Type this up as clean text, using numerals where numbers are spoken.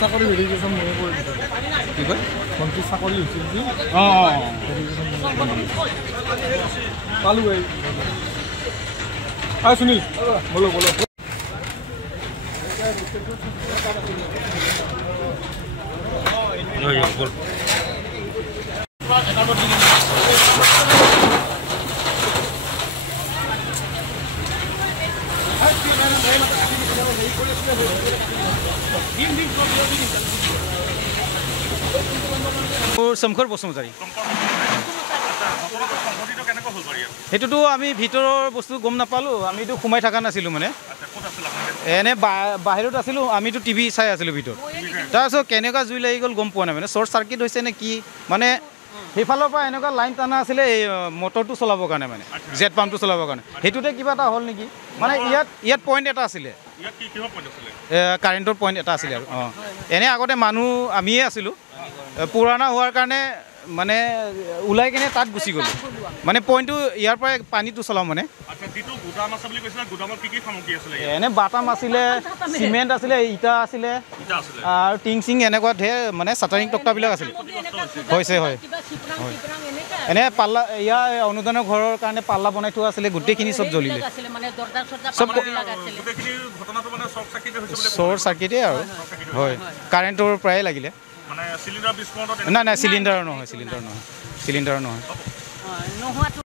চাকৰি ভেৰিফিকেশ্যন মই কৰি দিছোঁ কি কয় মন্ত্ৰী চাকৰি হৈছিল যি পালোঁ এই সুনীল বলো বলো শংকৰ বসুমতাৰী সেইটোতো আমি ভিতৰৰ বস্তু গম নাপালোঁ আমিতো সোমাই থকা নাছিলোঁ মানে এনে বাহিৰত আছিলোঁ আমিতো টিভি চাই আছিলোঁ ভিতৰত তাৰপিছত কেনেকুৱা জুই লাগি গ'ল গম পোৱা নাই মানে শ্বৰ্ট চাৰ্কিট হৈছে নে কি মানে সেইফালৰ পৰা এনেকুৱা লাইন টানা আছিলে এই মটৰটো চলাবৰ কাৰণে মানে জেট পাম্পটো চলাবৰ কাৰণে সেইটোতে কিবা এটা হ'ল নেকি মানে ইয়াত পইণ্ট এটা আছিলে কাৰেণ্টৰ পইণ্ট এটা আছিলে আৰু এনে আগতে মানুহ আমিয়ে আছিলোঁ পুৰণা হোৱাৰ কাৰণে মানে ওলাই কিনে তাত গুচি গ'লোঁ মানে পইণ্টটো ইয়াৰ পৰাই পানীটো চলাওঁ মানে এনে বাটাম আছিলে চিমেণ্ট আছিলে ইটা আছিলে আৰু টিং চিং এনেকুৱা ঢেৰ মানে চাটাৰিং টক্টাবিলাক আছিলে হৈছে হয় এনে পাল্লা ইয়াৰ অনুদানৰ ঘৰৰ কাৰণে পাল্লা বনাই থোৱা আছিলে গোটেইখিনি চব জ্বলিলে চব শ্বৰ্ট চাৰ্কিটেই আৰু হয় কাৰেণ্টৰ প্ৰায়ে লাগিলে নাই চিলিণ্ডাৰৰ নহয়